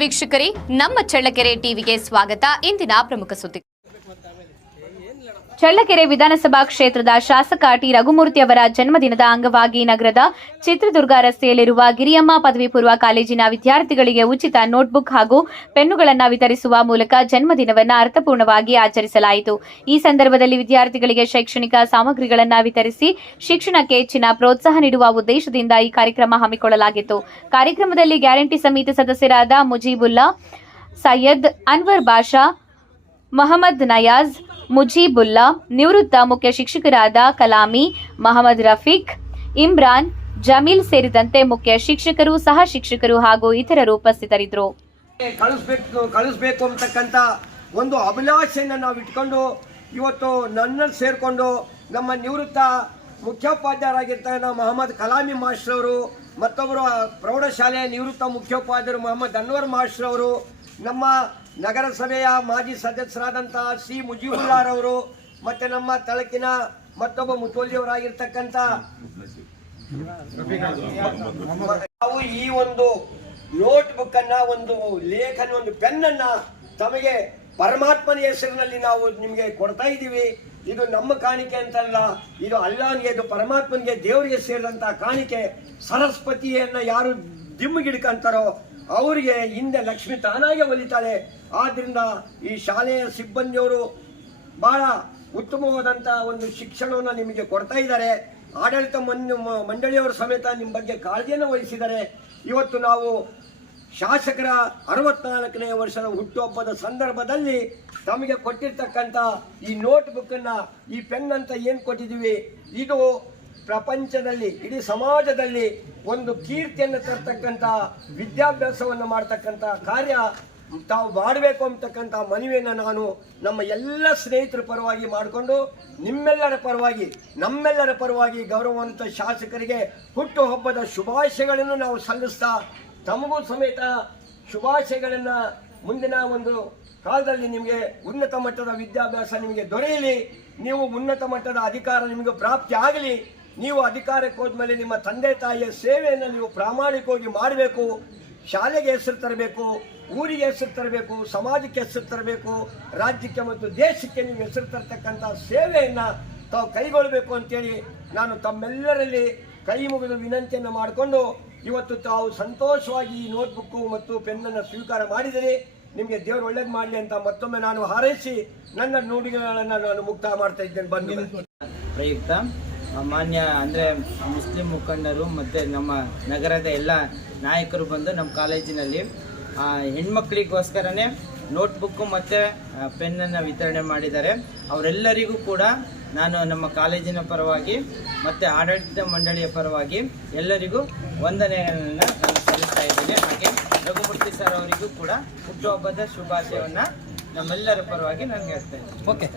ವೀಕ್ಷಕರೇ, ನಮ್ಮ ಚಳ್ಳಕೆರೆ ಟಿವಿಗೆ ಸ್ವಾಗತ. ಇಂದಿನ ಪ್ರಮುಖ ಸುದ್ದಿ. ಚಳ್ಳಕೆರೆ ವಿಧಾನಸಭಾ ಕ್ಷೇತ್ರದ ಶಾಸಕ ಟಿ ರಘುಮೂರ್ತಿ ಅವರ ಜನ್ಮದಿನದ ಅಂಗವಾಗಿ ನಗರದ ಚಿತ್ರದುರ್ಗ ರಸ್ತೆಯಲ್ಲಿರುವ ಗಿರಿಯಮ್ಮ ಪದವಿ ಪೂರ್ವ ಕಾಲೇಜಿನ ವಿದ್ಯಾರ್ಥಿಗಳಿಗೆ ಉಚಿತ ನೋಟ್ಬುಕ್ ಹಾಗೂ ಪೆನ್ನುಗಳನ್ನು ವಿತರಿಸುವ ಮೂಲಕ ಜನ್ಮದಿನವನ್ನು ಅರ್ಥಪೂರ್ಣವಾಗಿ ಆಚರಿಸಲಾಯಿತು. ಈ ಸಂದರ್ಭದಲ್ಲಿ ವಿದ್ಯಾರ್ಥಿಗಳಿಗೆ ಶೈಕ್ಷಣಿಕ ಸಾಮಗ್ರಿಗಳನ್ನು ವಿತರಿಸಿ ಶಿಕ್ಷಣಕ್ಕೆ ಹೆಚ್ಚಿನ ಪ್ರೋತ್ಸಾಹ ನೀಡುವ ಉದ್ದೇಶದಿಂದ ಈ ಕಾರ್ಯಕ್ರಮ ಹಮ್ಮಿಕೊಳ್ಳಲಾಗಿತ್ತು. ಕಾರ್ಯಕ್ರಮದಲ್ಲಿ ಗ್ಯಾರಂಟಿ ಸಮಿತಿ ಸದಸ್ಯರಾದ ಮುಜೀಬುಲ್ಲಾ, ಸೈಯದ್ ಅನ್ವರ್ ಬಾಷಾ, ಮೊಹಮ್ಮದ್ ನಯಾಜ್, ಮುಜೀಬುಲ್ಲಾ, ನಿವೃತ್ತ ಮುಖ್ಯ ಶಿಕ್ಷಕರಾದ ಕಲಾಮಿ, ಮಹಮ್ಮದ್ ರಫೀಕ್, ಇಮ್ರಾನ್, ಜಮೀಲ್ ಸೇರಿದಂತೆ ಮುಖ್ಯ ಶಿಕ್ಷಕರು, ಸಹ ಶಿಕ್ಷಕರು ಹಾಗೂ ಇತರರು ಉಪಸ್ಥಿತರಿದ್ದರು. ಕಳಿಸಬೇಕು ಅಂತಕ್ಕಂಥ ಒಂದು ಅಭಿಲಾಷೆಯನ್ನು ನಾವು ಇಟ್ಕೊಂಡು ಇವತ್ತು ನನ್ನಲ್ಲಿ ಸೇರಿಕೊಂಡು ನಮ್ಮ ನಿವೃತ್ತ ಮುಖ್ಯೋಪಾಧ್ಯಾಯರಾಗಿರ್ತಕ್ಕಂಥ ಮೊಹಮ್ಮದ್ ಕಲಾಮಿ ಮಾಸ್ಟರ್ ಅವರು, ಮತ್ತೊಬ್ಬರು ಪ್ರೌಢಶಾಲೆಯ ನಿವೃತ್ತ ಮುಖ್ಯೋಪಾಧ್ಯಾಯರು ಮೊಹಮ್ಮದ್ ಅನ್ವರ್ ಮಾಸ್ಟರ್ ಅವರು, ನಮ್ಮ ನಗರಸಭೆಯ ಮಾಜಿ ಸದಸ್ಯರಾದಂಥ ಸಿ ಮುಜೀಬುಲ್ಲಾರವರು, ಮತ್ತೆ ನಮ್ಮ ತಾಲೂಕಿನ ಮತ್ತೊಬ್ಬ ಮುತುವಲ್ಲಿಯವರಾಗಿರ್ತಕ್ಕಂಥ ನಾವು ಈ ಒಂದು ನೋಟ್ ಬುಕ್ ಅನ್ನ, ಒಂದು ಲೇಖನ, ಒಂದು ಪೆನ್ನನ್ನ ತಮಗೆ ಪರಮಾತ್ಮನ ಹೆಸರಿನಲ್ಲಿ ನಾವು ನಿಮಗೆ ಕೊಡ್ತಾ ಇದ್ದೀವಿ. ಇದು ನಮ್ಮ ಕಾಣಿಕೆ ಅಂತಲ್ಲ, ಇದು ಅಲ್ಲಾಹನಿಗೆ, ಇದು ಪರಮಾತ್ಮನಿಗೆ, ದೇವರಿಗೆ ಸೇರಿದಂತ ಕಾಣಿಕೆ. ಸರಸ್ವತಿಯನ್ನ ಯಾರು ದಿಮ್ಮಿಗಿಡ್ಕಂತಾರೋ ಅವರಿಗೆ ಹಿಂದೆ ಲಕ್ಷ್ಮಿ ತಾನಾಗೆ ಒಲಿತಾಳೆ. ಆದ್ರಿಂದ ಈ ಶಾಲೆಯ ಸಿಬ್ಬಂದಿಯವರು ಬಹಳ ಉತ್ತಮವಾದಂಥ ಒಂದು ಶಿಕ್ಷಣವನ್ನು ನಿಮಗೆ ಕೊಡ್ತಾ ಇದ್ದಾರೆ. ಆಡಳಿತ ಮಂಡಳಿಯವರು ಸಮೇತ ನಿಮ್ಮ ಬಗ್ಗೆ ಕಾಳಜಿಯನ್ನು ವಹಿಸಿದ್ದಾರೆ. ಇವತ್ತು ನಾವು ಶಾಸಕರ 64ನೇ ವರ್ಷದ ಹುಟ್ಟುಹಬ್ಬದ ಸಂದರ್ಭದಲ್ಲಿ ತಮಗೆ ಕೊಟ್ಟಿರ್ತಕ್ಕಂಥ ಈ ನೋಟ್ ಬುಕ್ ಅನ್ನ, ಈ ಪೆನ್ ಅಂತ ಏನು ಕೊಟ್ಟಿದ್ದೀವಿ, ಇದು ಪ್ರಪಂಚದಲ್ಲಿ, ಇಡೀ ಸಮಾಜದಲ್ಲಿ ಒಂದು ಕೀರ್ತಿಯನ್ನು ತರ್ತಕ್ಕಂಥ, ವಿದ್ಯಾಭ್ಯಾಸವನ್ನು ಮಾಡ್ತಕ್ಕಂಥ ಕಾರ್ಯ ತಾವು ಮಾಡಬೇಕು ಅಂತಕ್ಕಂಥ ಮನವಿಯನ್ನು ನಾನು ನಮ್ಮ ಎಲ್ಲ ಸ್ನೇಹಿತರ ಪರವಾಗಿ ಮಾಡಿಕೊಂಡು ನಿಮ್ಮೆಲ್ಲರ ಪರವಾಗಿ, ನಮ್ಮೆಲ್ಲರ ಪರವಾಗಿ ಗೌರವಾನ್ವಿತ ಶಾಸಕರಿಗೆ ಹುಟ್ಟುಹಬ್ಬದ ಶುಭಾಶಯಗಳನ್ನು ನಾವು ಸಲ್ಲಿಸ್ತಾ, ತಮಗೂ ಸಮೇತ ಶುಭಾಶಯಗಳನ್ನು, ಮುಂದಿನ ಒಂದು ಕಾಲದಲ್ಲಿ ನಿಮಗೆ ಉನ್ನತ ಮಟ್ಟದ ವಿದ್ಯಾಭ್ಯಾಸ ನಿಮಗೆ ದೊರೆಯಲಿ, ನೀವು ಉನ್ನತ ಮಟ್ಟದ ಅಧಿಕಾರ ನಿಮಗೆ ಪ್ರಾಪ್ತಿ ಆಗಲಿ. ನೀವು ಅಧಿಕಾರಕ್ಕೆ ಹೋದ್ಮೇಲೆ ನಿಮ್ಮ ತಂದೆ ತಾಯಿಯ ಸೇವೆಯನ್ನು ನೀವು ಪ್ರಾಮಾಣಿಕವಾಗಿ ಮಾಡಬೇಕು. ಶಾಲೆಗೆ ಹೆಸರು ತರಬೇಕು, ಊರಿಗೆ ಹೆಸರು ತರಬೇಕು, ಸಮಾಜಕ್ಕೆ ಹೆಸರು ತರಬೇಕು, ರಾಜ್ಯಕ್ಕೆ ಮತ್ತು ದೇಶಕ್ಕೆ ನೀವು ಹೆಸರು ತರ್ತಕ್ಕಂಥ ಸೇವೆಯನ್ನು ತಾವು ಕೈಗೊಳ್ಳಬೇಕು ಅಂತೇಳಿ ನಾನು ತಮ್ಮೆಲ್ಲರಲ್ಲಿ ಕೈ ಮುಗಿದು ವಿನಂತಿಯನ್ನು ಮಾಡಿಕೊಂಡು ಇವತ್ತು ತಾವು ಸಂತೋಷವಾಗಿ ಈ ನೋಟ್ಬುಕ್ಕು ಮತ್ತು ಪೆನ್ನನ್ನು ಸ್ವೀಕಾರ ಮಾಡಿದರೆ ನಿಮಗೆ ದೇವರು ಒಳ್ಳೇದು ಮಾಡಲಿ ಅಂತ ಮತ್ತೊಮ್ಮೆ ನಾನು ಹಾರೈಸಿ ನನ್ನ ನುಡಿಗಳನ್ನು ನಾನು ಮುಕ್ತಾಯ ಮಾಡ್ತಾ ಇದ್ದೇನೆ. ಬಂದು ಪ್ರಯುಕ್ತ ಮಾನ್ಯ ಅಂದರೆ ಮುಸ್ಲಿಂ ಮುಖಂಡರು ಮತ್ತು ನಮ್ಮ ನಗರದ ಎಲ್ಲ ನಾಯಕರು ಬಂದು ನಮ್ಮ ಕಾಲೇಜಿನಲ್ಲಿ ಹೆಣ್ಮಕ್ಳಿಗೋಸ್ಕರನೇ ನೋಟ್ಬುಕ್ಕು ಮತ್ತು ಪೆನ್ನನ್ನು ವಿತರಣೆ ಮಾಡಿದ್ದಾರೆ. ಅವರೆಲ್ಲರಿಗೂ ಕೂಡ ನಾನು ನಮ್ಮ ಕಾಲೇಜಿನ ಪರವಾಗಿ ಮತ್ತು ಆಡಳಿತ ಮಂಡಳಿಯ ಪರವಾಗಿ ಎಲ್ಲರಿಗೂ ವಂದನೆಯನ್ನು ನಾನು ಸಲ್ಲಿಸ್ತಾ ಇದ್ದೇನೆ. ಹಾಗೆ ರಘುಮೂರ್ತಿ ಸರ್ ಅವರಿಗೂ ಕೂಡ ಹುಟ್ಟುಹಬ್ಬದ ಶುಭಾಶಯವನ್ನು ನಮ್ಮೆಲ್ಲರ ಪರವಾಗಿ ನಾನು ಹೇಳ್ತಾ ಇದ್ದೇನೆ. ಓಕೆ.